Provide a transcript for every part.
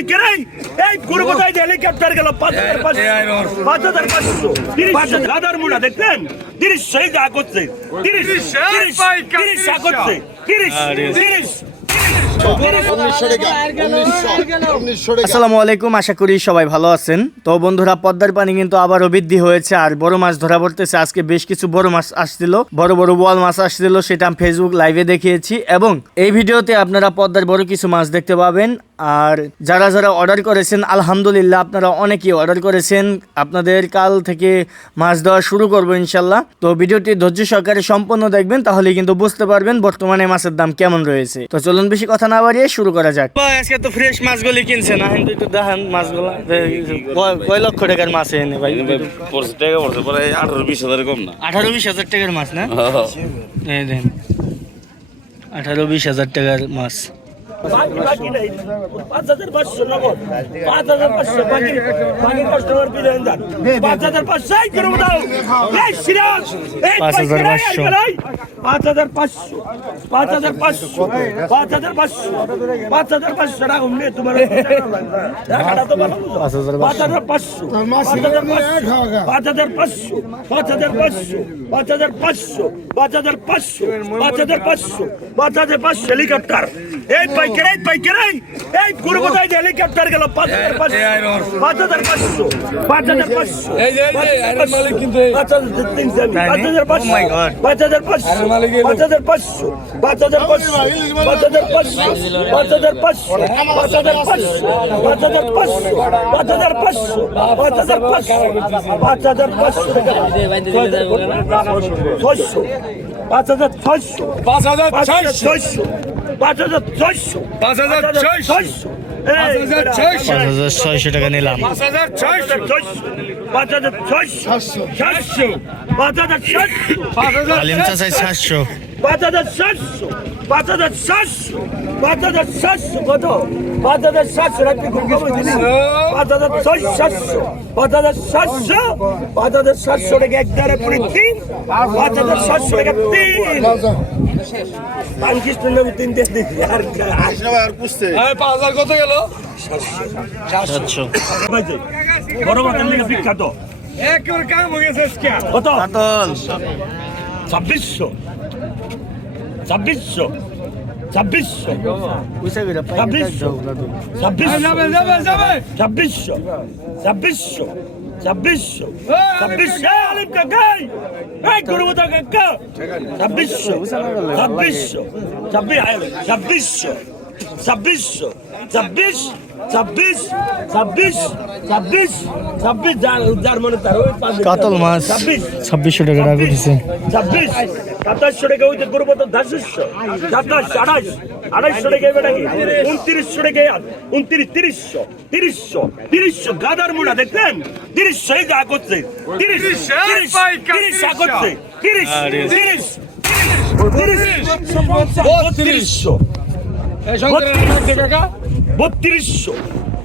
পাইকারাই এই গরু কোথায় হেলিকপ্টার গেল? পাঁচ হাজার পাঁচশো পাঁচ হাজার পাঁচশো। তিরিশ হাজার। মুড়া দেখলেন? তিরিশ সেই যা করছে। তিরিশ তিরিশ তিরিশ যা করছে। তিরিশ তিরিশ। আসসালামু আলাইকুম, আশা করি সবাই ভালো আছেন। তো বন্ধুরা, পদ্মার পানি কিন্তু আবারও বৃদ্ধি হয়েছে আর বড় মাছ ধরা পড়তেছে। আজকে বেশ কিছু বড় মাছ আসছিল, বড় বড় বোয়াল মাছ আসছিল, সেটা আমি ফেসবুক লাইভে দেখিয়েছি। এবং এই ভিডিওতে আপনারা পদ্মার বড় কিছু মাছ দেখতে পাবেন। আর যারা যারা অর্ডার করেছেন, আলহামদুলিল্লাহ আপনারা অনেকেই অর্ডার করেছেন। আপনাদের কাল থেকে মাছ দেওয়া শুরু করব ইনশাল্লাহ। তো ভিডিওটি ধৈর্য সহকারে সম্পূর্ণ দেখবেন তাহলে কিন্তু বুঝতে পারবেন বর্তমানে মাছের দাম কেমন রয়েছে। তো চলুন বেশি কথা না বাড়িয়ে শুরু করা যাক। আজকে তো ফ্রেশ মাছগুলি কিনছে না? কিন্তু একটু দেখেন মাছগুলো। কয় লক্ষ টাকার মাছ এনে ভাই? পঁচিশ টাকা পড়ছে পরে আঠারো বিশ হাজার কম না। আঠারো বিশ হাজার টাকার মাছ না? এই দেন আঠারো বিশ হাজার টাকার মাছ। বাকি বাকি নেই পাঁচ হাজার পাঁচশো নগদ পাঁচ হাজার পাঁচশো বাকি বাকি কাস্টমার বিলে দেন পাঁচ হাজার পাঁচশো এই করে দাও এই সিরাজ এই পাঁচ হাজার পাঁচশো। পাঁচ হাজার পাঁচশো পাঁচ হাজার পাঁচশো পাঁচ হাজার পাঁচশো পাঁচ হাজার পাঁচশো টাকা উমনি তোমার। পাঁচ হাজার পাঁচ হাজার পাঁচশো পাঁচ হাজার পাঁচশো পাঁচ হাজার পাঁচশো পাঁচ হাজার পাঁচশো পাঁচ হাজার পাঁচশো পাঁচ হাজার পাঁচশো পাঁচ হাজার পাঁচশো পাঁচ হাজার পাঁচশো হেলিকপ্টার এই পাইকারাই পাইকারাই এই গরু কোথায় হেলিকপ্টার গেল পাঁচ হাজার পাঁচশো পাঁচ হাজার পাঁচশো পাঁচ হাজার পাঁচশো পাঁচ হাজার তিনশো পাঁচ হাজার Oh. পাঁচশো পাঁচ হাজার পাঁচশো পাঁচ হাজার পাঁচশো পাঁচ হাজার পাঁচশো পাঁচ হাজার পাঁচশো পাঁচ হাজার পাঁচশো পাঁচ হাজার পাঁচশো পাঁচ হাজার পাঁচশো পাঁচ হাজার পাঁচশো পাঁচ হাজার পাঁচশো পাঁচ হাজার পাঁচশো ছয়শো পাঁচ হাজার ছয়শো পাঁচ হাজার ছয়শো পাঁচ হাজার ছয়শো পাঁচ হাজার ছয়শো পাঁচ হাজার ছয়শো ছয়শো টাকা নিলাম পাঁচ হাজার ছয়শো পাঁচ হাজার ছয়শো সাতশো পাঁচ হাজার সাতশো পাঁচ হাজার আলিম সাতশো পাঁচ হাজার সাতশো পাঁচ হাজার সাতশো পাঁচ হাজার সাতশো কত পাঁচ হাজার সাতশো রাখতে পাঁচ হাজার ছয় সাতশো পাঁচ হাজার সাতশো পাঁচ হাজার সাতশো টাকা এক দ্বারা পরে তিন পাঁচ হাজার সাতশো টাকা তিন বালকৃষ্ণবাবু তিন দেশ দিচ্ছি আর আর পুষতে হ্যাঁ, পাঁচ হাজার কত গেল? সাতশো বড় মাথার লেগে বিখ্যাত। একবার কাম হয়ে গেছে কত? ছাব্বিশশো। ছাব্বিশশো। ছাব্বিশশো। ছাব্বিশশো। ছাব্বিশশো। ছাব্বিশশো। ছাব্বিশশো। ছাব্বিশশো ছাব্বিশশো আলিম কাকাই এই গুরুমতা কাকা ছাব্বিশশো ছাব্বিশশো ছাব্বিশ ছাব্বিশশো ছাব্বিশশো ছাব্বিশ ছাব্বিশ ছাব্বিশ ছাব্বিশ ছাব্বিশ যার যার মনে তার ওই পাঁচ- কাতল মাছ ছাব্বিশ ছাব্বিশশো টাকা টাকা দিচ্ছে ছাব্বিশ সাতাশশো টাকা হইতে করব তো দাসশো সাতাশ আঠাশ আড়াইশো টাকা এবার নাকি? উনত্রিশশো টাকা উনত্রিশ তিরিশশো তিরিশশো তিরিশশো গাদার মুড়া দেখলেন? তিরিশশো এই যা করছে তিরিশ তিরিশ তিরিশ যা করছে তিরিশ তিরিশ বত্রিশশো। বত্রিশশো।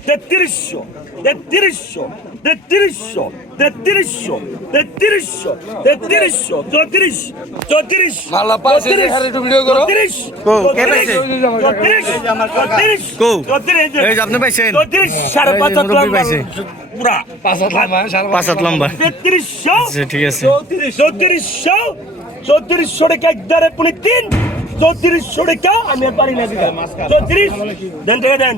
তেত্রিশশো তেত্রিশশো তেত্রিশশো তেত্রিশশো তেত্রিশশো তেত্রিশশো চৌত্রিশ চৌত্রিশ চৌত্রিশ চৌত্রিশ চৌত্রিশ চৌত্রিশ? চৌত্রিশ? চৌত্রিশ সাড়ে পাঁচ। পুরা। পাঁচ হাত লম্বা তেত্রিশশো। আচ্ছা, ঠিক আছে। চৌত্রিশশো। চৌত্রিশশো। টাকা এক দ্বারে পুনে তিন। চৌত্রিশশো টাকা আমি আর পারি না চৌত্রিশ। দেন টাকা দেন।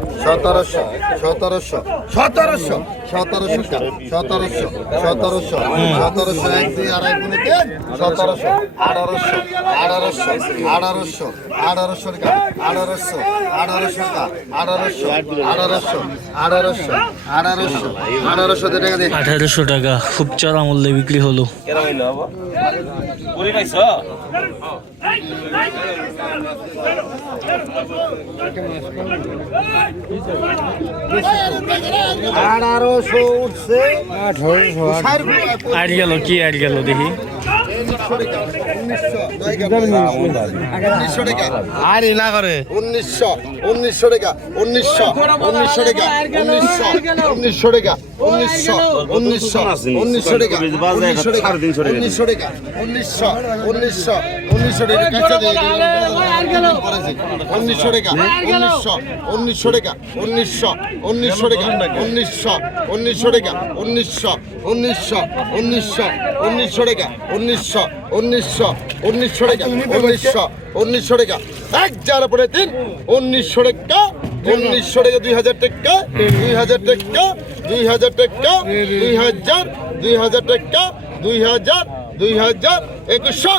সতেরোশো সতেরোশো সতেরোশো। সতেরোশো টাকা সতেরোশো সতেরোশো সতেরোশো এক দুই আড়াই গুণে তিন? সতেরোশো আঠারোশো আঠারোশো আঠারোশো আঠারোশো টাকা আঠারোশো আঠারোশো টাকা আঠারোশো আঠারোশো আঠারোশো আঠারোশো আঠারোশো টাকা দে। আঠারোশো টাকা খুব চড়া মূল্যে বিক্রি হলো। কেন হইল আঠারোশো উঠছে। আর গেল কি আর গেল দেখি। উনিশশো টাকা আরে না করে উনিশশো উনিশশো টাকা উনিশশো উনিশশো টাকা উনিশশো উনিশশো টাকা উনিশশো উনিশশো উনিশশো টাকা উনিশশো টাকা উনিশশো টাকা উনিশশো উনিশশো উনিশশো টাকা দিয়ে উনিশশো টাকা উনিশশো উনিশশো টাকা উনিশশো উনিশশো টাকা উনিশশো উনিশশো টাকা উনিশশো উনিশশো উনিশশো টাকা উনিশশো উনিশশো উনিশশো টাকা উনিশশো উনিশশো টাকা। এক যার পরে তিন উনিশশো টাকা উনিশশো টাকা দুই হাজার টাকা দুই হাজার টাকা দুই হাজার টাকা দুই হাজার দুই হাজার টাকা দুই হাজার দুই হাজার একুশশো।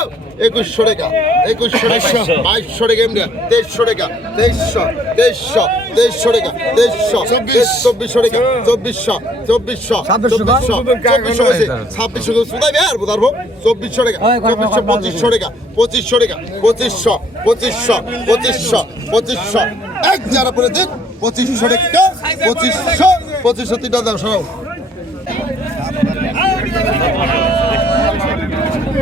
একুশশো টাকা একুশশো টাকা বাইশশো। টাকা এমনি তেইশশো টাকা তেইশশো তেইশশো তেইশশো টাকা তেইশশো চব্বিশশো টাকা চব্বিশশো চব্বিশশো চব্বিশশো চব্বিশশো হয়েছে। ছাব্বিশশো সুদাই বের বোধারবো চব্বিশশো টাকা চব্বিশশো পঁচিশশো টাকা পঁচিশশো টাকা পঁচিশশো পঁচিশশো পঁচিশশো পঁচিশশো। এক যারা পরে দিন পঁচিশশো টাকা পঁচিশশো পঁচিশশো তিনটা দাম সরাও ফুলকে ভাড়া এলেছে রে ভাই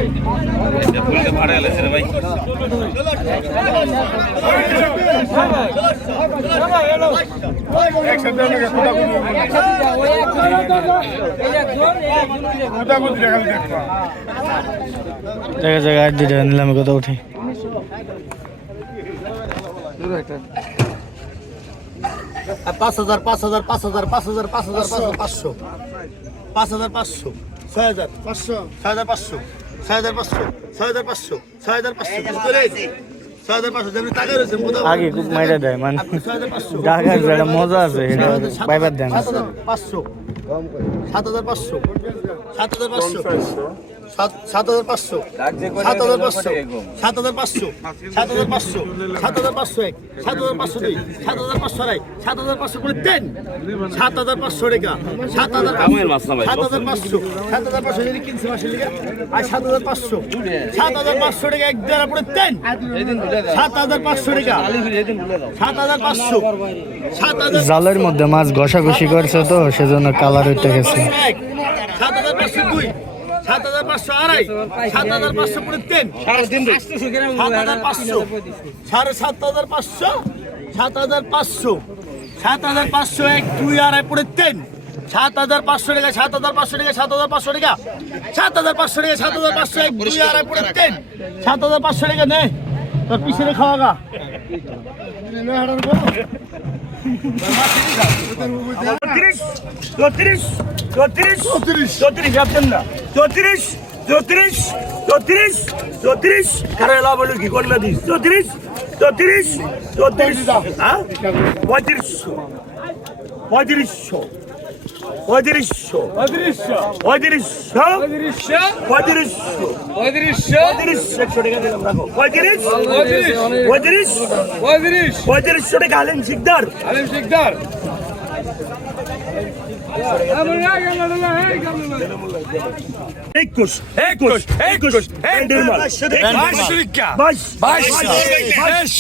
দেখা যাক আর দুইটা নিলাম কত উঠে। পাঁচ হাজার পাঁচ হাজার পাঁচ হাজার পাঁচ হাজার পাঁচ হাজার, পাঁচশো। পাঁচ হাজার, পাঁচশো। ছয় হাজার, পাঁচশো। ছয় হাজার, পাঁচশো। ছয় হাজার পাঁচশো ছয় হাজার পাঁচশো ছয় হাজার পাঁচশো ছয় হাজার পাঁচশো যেমনি টাকা রয়েছে আগে খুব মাইরা দেয় মানে ঢাকার যেটা মজা আছে এটা পাইবার দেয় না পাঁচশো। সাত হাজার পাঁচশো। সাত হাজার পাঁচশো। সাত সাত হাজার পাঁচশো সাত হাজার পাঁচশো সাত হাজার পাঁচশো সাত হাজার পাঁচশো সাত হাজার পাঁচশো এক সাত হাজার পাঁচশো দুই সাত হাজার পাঁচশো আড়াই সাত হাজার পাঁচশো করে দেন সাত হাজার পাঁচশো টাকা সাত হাজার সাত হাজার পাঁচশো সাত হাজার পাঁচশো যদি কিনছে মাসের লিগে আর সাত হাজার পাঁচশো সাত হাজার পাঁচশো টাকা এক দেড়া পরে দেন সাত হাজার পাঁচশো টাকা সাত হাজার পাঁচশো সাত হাজার জালের মধ্যে মাছ ঘষাঘষি করছে তো সেজন্য কালার উঠে গেছে এক, সাত হাজার পাঁচশো দুই সাত হাজার পাঁচশো আড়াই সাত হাজার পাঁচশো করে তিন সাত হাজার পাঁচশো সাড়ে সাত হাজার পাঁচশো সাত হাজার পাঁচশো সাত হাজার পাঁচশো এক দুই আড়াই পরে তিন সাত হাজার পাঁচশো টাকা সাত হাজার পাঁচশো টাকা সাত হাজার পাঁচশো টাকা সাত হাজার পাঁচশো টাকা সাত হাজার পাঁচশো এক দুই আড়াই পরে তিন সাত হাজার পাঁচশো টাকা নে তোর পিছনে খাওয়া গা চৌত্রিশ চৌত্রিশ চৌত্রিশ চৌত্রিশ চৌত্রিশ ভাবছেন না চৌত্রিশ চৌত্রিশ চৌত্রিশ চৌত্রিশ কারও এলা বলে কি করলে দিস চৌত্রিশ চৌত্রিশ চৌত্রিশ হ্যাঁ পঁয়ত্রিশশো পঁয়ত্রিশশো অদৃশ্য অদৃশ্য অদৃশ্য অদৃশ্য অদৃশ্য অদৃশ্য অদৃশ্য ছোট গালে রাখো। অদৃশ্য অদৃশ্য অদৃশ্য অদৃশ্য অদৃশ্য ছোট গালেন শিকদার। আলেম শিকদার। একুশ একুশ একুশ বাইশ। বাইশ। তেইশ।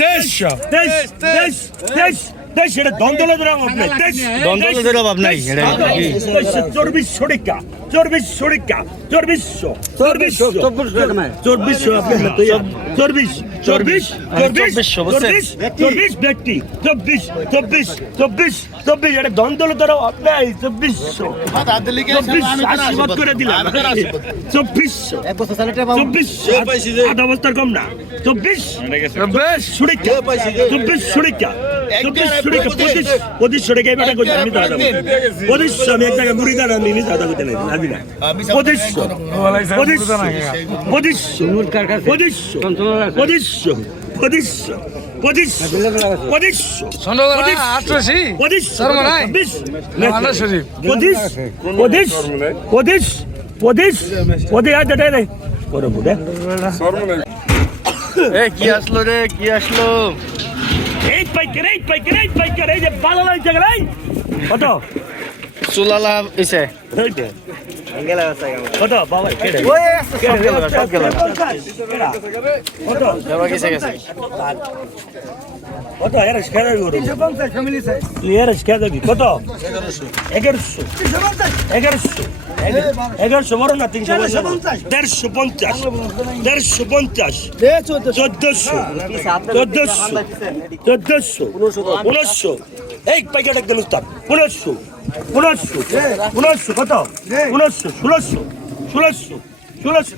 তেইশ। তেইশ। তেইশ। তেইশ। সেটা দ্বন্দ্বলে বেরোব আপনি দ্বন্দ্বলে বেরোব আপনার চর্বিশ শরিকা চর্বিশ শরিকা চর্বিশ চর্বিশ চর্বিশ চর্বিশ চব্বিশ চব্বিশ চব্বিশ চব্বিশ ব্যক্তি চব্বিশ চব্বিশ চব্বিশ চব্বিশ এটা দ্বন্দ্বলে ধরো আপনার চব্বিশশো চব্বিশ আশীর্বাদ করে দিলাম চব্বিশশো চব্বিশশো আট অবস্থার কম পঁচিশশো টাকা এবার করতে আমি দাদা পঁচিশশো আমি এক টাকা কুড়ি টাকা নিয়ে দাদা করতে নাই আসবি না পঁচিশশো পঁচিশশো পঁচিশশো পঁচিশশো পঁচিশশো পঁচিশশো কি আসলো রে কি আসলো এই পাইকার এই পাইকার এই পাইকার এই যে ভালো লাগছে কত চুলালা ইসে। কত বাবাই কত এর স্কেদার গুরু এর স্কেদার কত 1100 1100 1100 বড় না 300 150 এই প্যাকেট একদম উত্তর 1900 1900 1900 কত 1900 ষোলোশো ষোলোশো ষোলোশো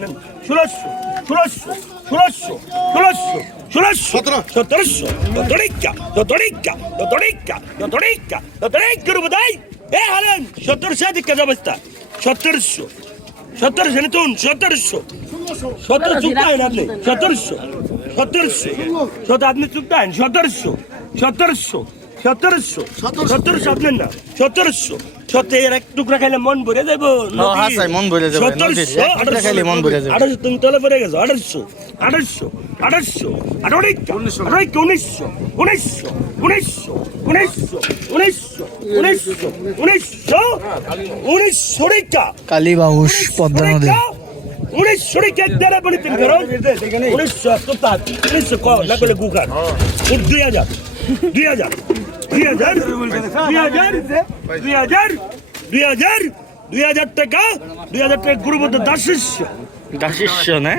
ষোলোশো ষোলোশো ষোলোশো ষোলোশো ষোলোশো সতেরো। সতেরোশো সতেরিকা সতেরিকা সতেরিকা সতেরিকা সতেরিকা রুবাই এ হালেন সতেরোশো দিকে অবস্থা। সতেরোশো সতেরোশো নতুন সতেরোশো। সতেরো চুক্তায় আপনি। সতেরোশো সতেরোশো। সত আপনি চুক্তায় সতেরোশো সতেরোশো সতেরোশো। সতেরোশো। আপনার না সতেরোশো। সতের এক টুকরা খাইলে মন ভরে যাব মন ভরে যাবে, নদীর খাইলে মন ভরে যাবে। আঠারোশো তুমি তলে পড়ে গেছো আঠারোশো আঠারোশো আঠারোশো আঠারোশো আঠারোশো উনিশশো উনিশশো উনিশশো উনিশশো উনিশশো উনিশশো উনিশশো উনিশশো রেখা কালীবাউস পদ্মা নদী। উনিশশো রেখা দ্বারা বলে তিন করো উনিশশো উনিশশো ক না করলে গুকার দুই হাজার। দুই হাজার। দুই হাজার। দুই হাজার। দুই হাজার দুই হাজার দুই হাজার টাকা দুই হাজার টাকা গুরুবদ্ধ দাসিষ্য দাসিষ্য না?